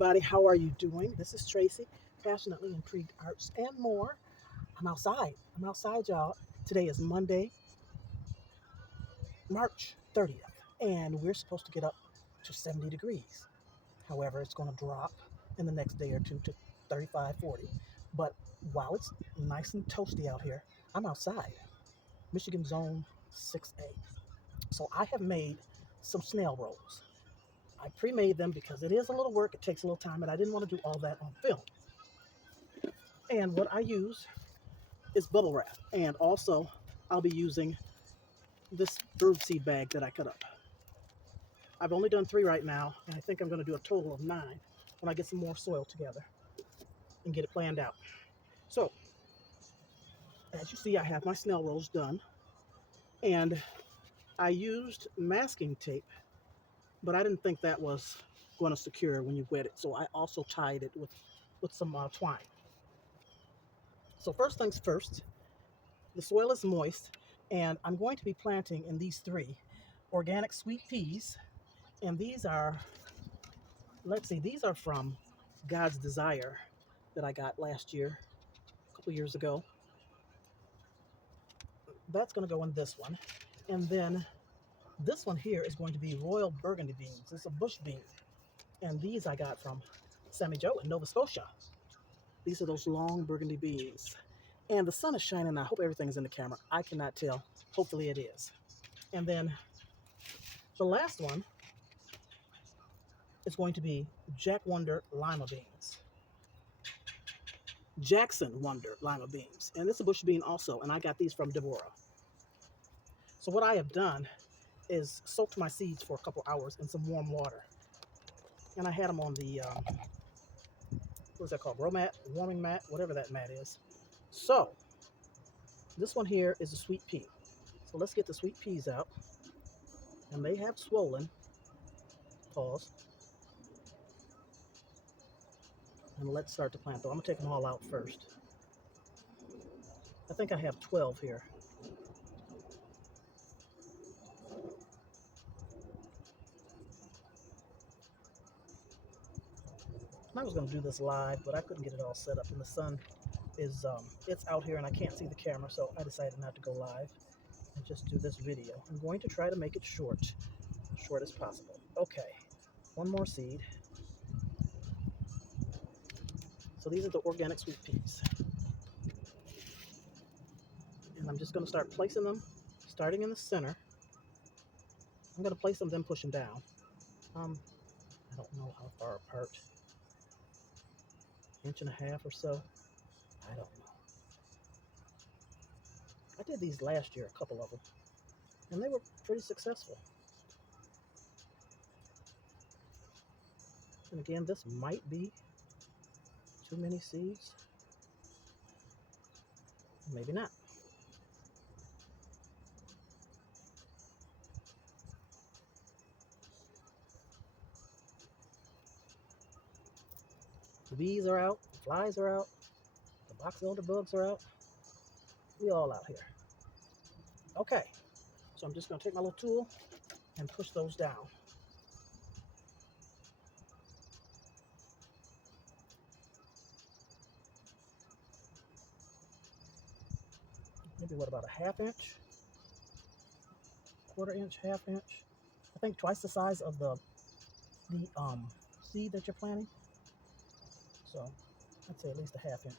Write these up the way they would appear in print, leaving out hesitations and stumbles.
everybody. How are you doing? This is Tracy, passionately intrigued arts and more. I'm outside. I'm outside, y'all. Today is Monday, March 30th, and we're supposed to get up to 70 degrees. However, it's going to drop in the next day or two to 35, 40. But while it's nice and toasty out here, I'm outside, Michigan Zone 6A. So I have made some snail rolls. I pre-made them because it is a little work. It takes a little time, and I didn't want to do all that on film. And what I use is bubble wrap. And also, I'll be using this birdseed bag that I cut up. I've only done 3 right now, and I think I'm going to do a total of 9 when I get some more soil together and get it planned out. So, as you see, I have my snail rolls done, and I used masking tape, but I didn't think that was going to secure when you wet it, so I also tied it with some twine. So first things first, the soil is moist, and I'm going to be planting in these 3 organic sweet peas. And these are, let's see, these are from God's Desire that I got last year, a couple years ago. That's going to go in this one. And then this one here is going to be Royal Burgundy beans. It's a bush bean. And these I got from Sammy Joe in Nova Scotia. These are those long burgundy beans. And the sun is shining. I hope everything is in the camera. I cannot tell. Hopefully it is. And then the last one is going to be Jack Wonder lima beans. Jackson Wonder lima beans. And it's a bush bean also. And I got these from Deborah. So what I have done is soaked my seeds for a couple hours in some warm water. And I had them on the, what's that called? Grow mat, warming mat, whatever that mat is. So this one here is a sweet pea. So let's get the sweet peas out. And they have swollen. Pause. And let's start to plant though. I'm going to take them all out first. I think I have 12 here. I was going to do this live, but I couldn't get it all set up, and the sun is it's out here and I can't see the camera, so I decided not to go live and just do this video. I'm going to try to make it short as possible. Okay, one more seed. So these are the organic sweet peas, and I'm just going to start placing them, starting in the center. I'm going to place them, then push them down. I don't know how far apart, inch and a half or so. I don't know. I did these last year, a couple of them, and they were pretty successful. And again, this might be too many seeds. Maybe not. The bees are out, the flies are out, the box elder bugs are out. We all out here. Okay, so I'm just going to take my little tool and push those down. Maybe what, about a ½ inch? Quarter inch, ½ inch? I think twice the size of the seed that you're planting. So I'd say at least a ½ inch.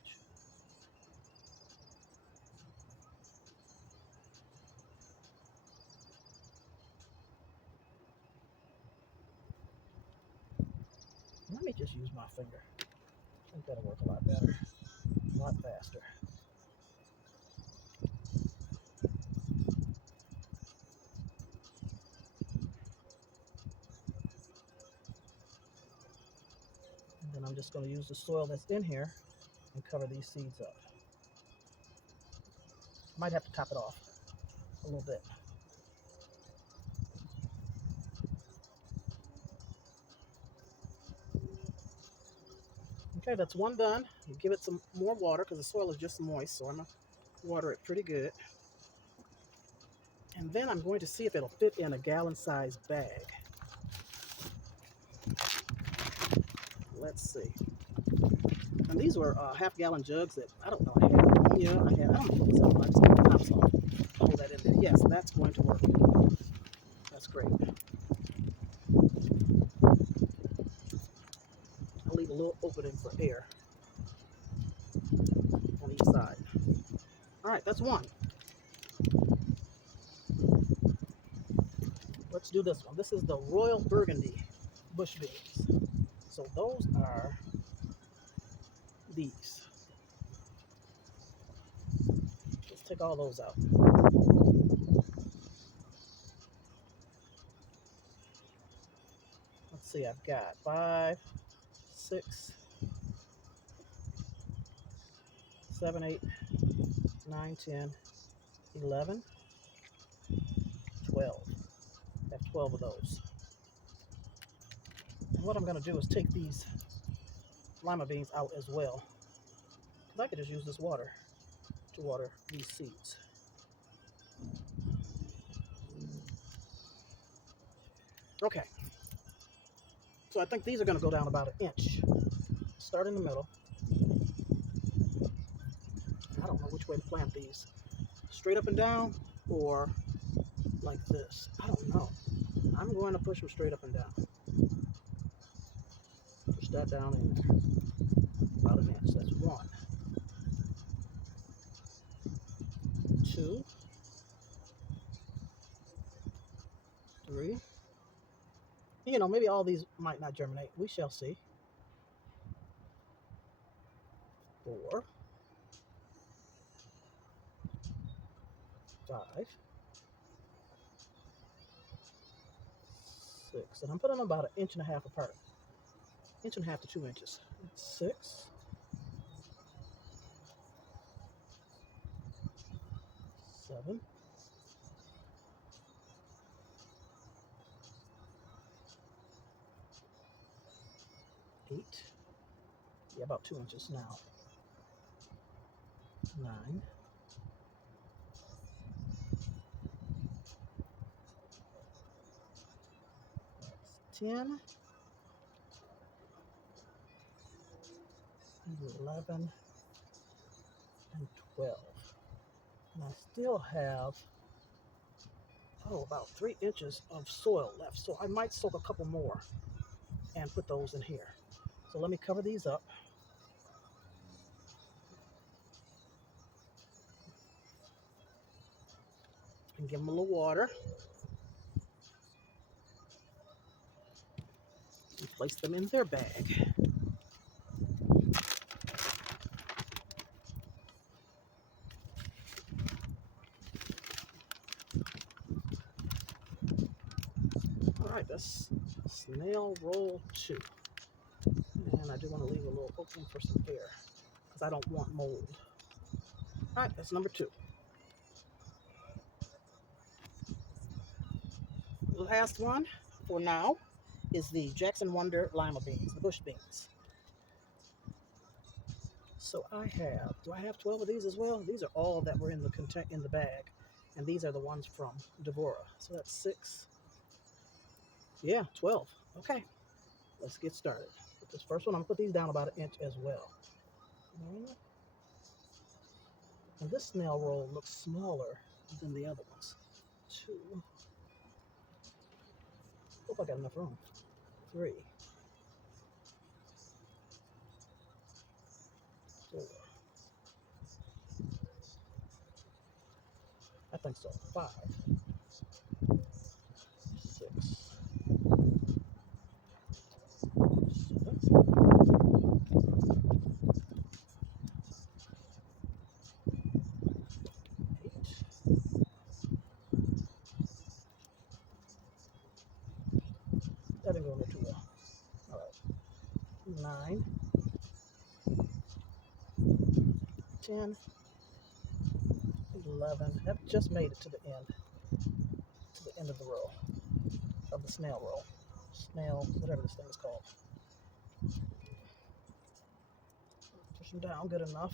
Let me just use my finger. I think that'll work a lot better, a lot faster. And then I'm just going to use the soil that's in here and cover these seeds up. Might have to top it off a little bit. Okay, that's one done. You give it some more water because the soil is just moist, so I'm going to water it pretty good. And then I'm going to see if it'll fit in a gallon-sized bag. let's see. And these were half-gallon jugs that I don't know. I had ammonia. I don't know what's up. I just put the top salt. Hold that in there. Yes, that's going to work. That's great. I'll leave a little opening for air on each side. All right, that's one. Let's do this one. This is the Royal Burgundy bush beans. So those are these. Let's take all those out. Let's see, I've got 5, 6, 7, 8, 9, 10, 11, 12. I have 12 of those. And what I'm going to do is take these lima beans out as well. Because I could just use this water to water these seeds. Okay. So I think these are going to go down about an inch. Start in the middle. I don't know which way to plant these. Straight up and down or like this. I don't know. I'm going to push them straight up and down. Push that down in there. About an inch. That's 1, 2, 3. You know, maybe all these might not germinate. We shall see. 4, 5, 6. And I'm putting them about an inch and a half apart. Inch and a half to 2 inches. 6, 7, 8. Yeah, about 2 inches now. 9, 10, 11, and 12. And I still have, about 3 inches of soil left. So I might soak a couple more and put those in here. So let me cover these up. And give them a little water. And place them in their bag. All right, that's snail roll 2. And I do want to leave a little opening for some air because I don't want mold. All right, that's number 2. The last one for now is the Jackson Wonder lima beans, the bush beans. So do I have 12 of these as well? These are all that were in the bag. And these are the ones from Devorah. So that's 6. Yeah, 12. Okay, let's get started. With this first one, I'm gonna put these down about an inch as well. And this snail roll looks smaller than the other ones. 2. Hope I got enough room. 3, 4. I think so. 5, 6, 7, 8. That didn't go in there too well. All right. 9, 10, 11. I've just made it to the end of the row, of the snail roll. Snail, whatever this thing is called. Push them down good enough.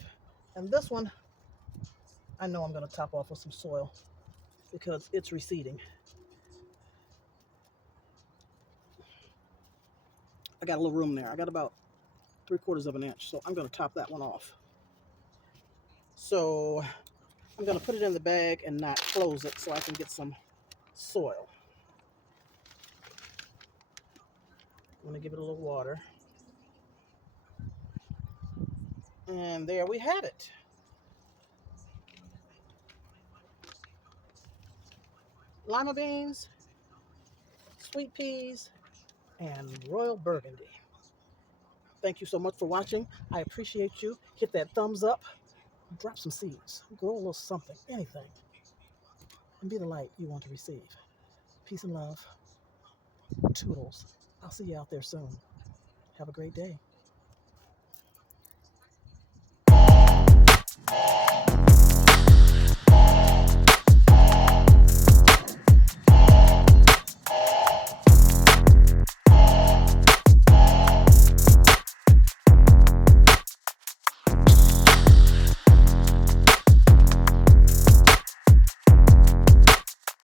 And this one, I know I'm going to top off with some soil because it's receding. I got a little room there. I got about 3/4 of an inch. So I'm going to top that one off. So I'm going to put it in the bag and not close it so I can get some soil. I'm going to give it a little water. And there we have it. Lima beans, sweet peas, and royal burgundy. Thank you so much for watching. I appreciate you. Hit that thumbs up. Drop some seeds. Grow a little something, anything. And be the light you want to receive. Peace and love. Toodles. I'll see you out there soon. Have a great day.